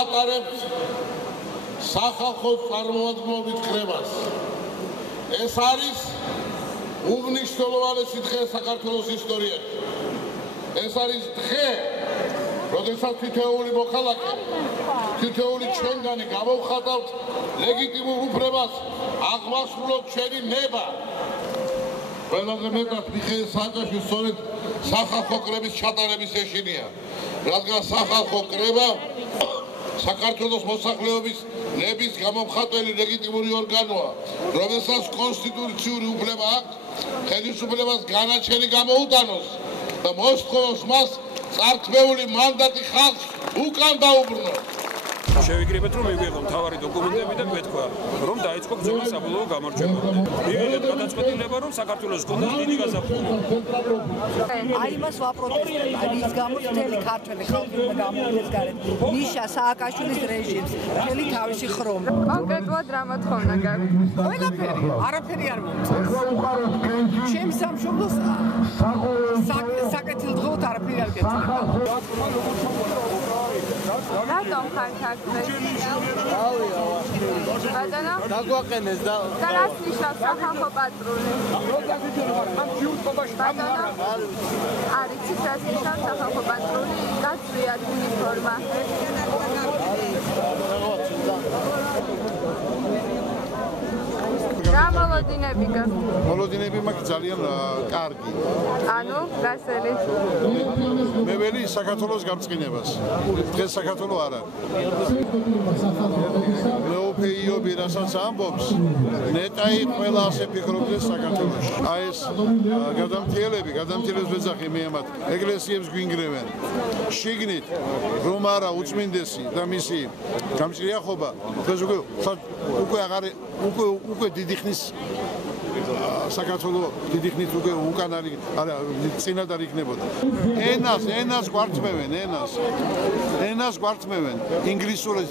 ატარებს სახალხო წარმოადგენლობით კრებას. ეს არის უღნიშნულოვანესი დღე საქართველოს ისტორიაში. ეს არის დღე, როდესაც თითოეული მოქალაქე, თითოეული ჩვენგანი გამოვხატავთ ლეგიტიმურ უფლებას აღმასრულოთ ჩვენი ნება. ყველაზე მეტად მიხეილ სააკაშვილს სწორედ სახალხო კრების ჩატარების ეშინია, რადგან სახალხო კრება საქართველოს მოსახლეობის ნების გამომხატველი ლეგიტიმური ორგანოა, რომელსაც კონსტიტუციური უფლება აქვს ხელისუფლებას განაჩენი გამოუტანოს და მოსთხოვოს მას წართმეული მანდატი ხალხს უკან დაუბრუნოს. შევიკრიბეთ, რომ მიგვიღო მთავარი დოკუმენტები და გვეთქვა, რომ დაიწყო ბრძოლა საბოლოო გამარჯვება. მივიღეთ გადაწყვეტილება, რომ საქართველოს გონდეს დიდი გაზაფხული. აი მას ვაპროტესტებთ, ის გამოც მთელი ქართველი ხალხი უნდა გამოვიდეს გარეთ. ნიშა სააკაშვილის რეჟიმს, მთელი თავისი ხრომა. კონკრეტულად რა მოთხოვნა გაქვთ? ყველაფერი, არაფერი არ მომწონს. ჩემს სამშობლოს საკეთილდღეოდ არაფერი არ გეწევა. რატომ ხარ ქართველი? ბატონო? დაგვაყენეს და რას ნიშნავს სახალხო პატრული? ბატონო? არის ის რას ნიშნავს სახალხო პატრული? გაწვიათ უნიფორმა. რა მოლოდინები გაქვთ? მოლოდინები მაქვს ძალიან კარგი. ანუ გასელი? მე ველი საქართველოს გამწყინებას. დღეს საქართველო არ არის. მეუფეიობი რასაც ამბობს, ნეტაი ყველა ასე ფიქრობდეს საქართველოში. აი ეს გადამთიელებს ვეძახი მე ამათ. ეკლესიებს გვინგრევენ. შიგნით რომ არა უწმინდესი და მისი გამჭრიახობა, დღეს უკვე დიდი ხნის საქართველო დიდი ხნით უკვე უკან არის, არა წინად არ იქნებოდა. ენას გვართმევენ, ენას გვართმევენ. ინგლისურად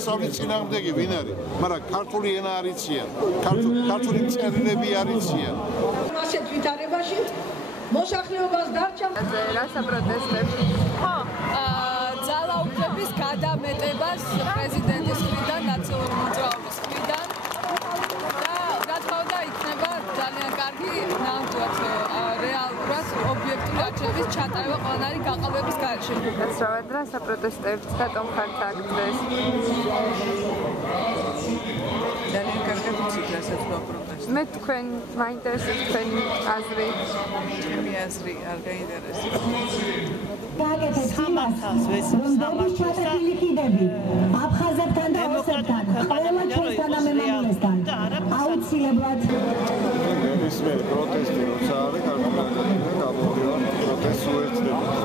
სწავლის წინააღმდეგი ვინ არის? მაგრამ ქართული ენა არ იციან. ქართული მწერლები არ იციან. ასეთ ვითარებაში მოსახლეობას დარჩა რა საპროტესტებს? ხო, ძალაუფლების გადამეტებას პრეზიდენტის მხრიდან, ნაციონალური მოძრაობის მხრიდან და რა თქმა უნდა იქნება ძალიან კარგი ნამდვილად რეალურად ობიექტური არჩევნების ჩატარება ყველანაირი გაყალბების გარეშე. გასავად რა საპროტესტებს? რატომ ხართ აქ დღეს? ძალიან კარგად ვიცით, რასაც ვაპროტესტებთ. მე თქვენ მაინტერესებს თქვენი აზრი. ჩემი აზრი არ გაინტერესებს. სამართალს ვეცნობს სამართალს და აფხაზებთან და ოსებთან ყველა ჩვენთან ამემამულესთან აუცილებლად ეს მე პროტესტი როცა არის, კარგი პროტესტი უერთდება.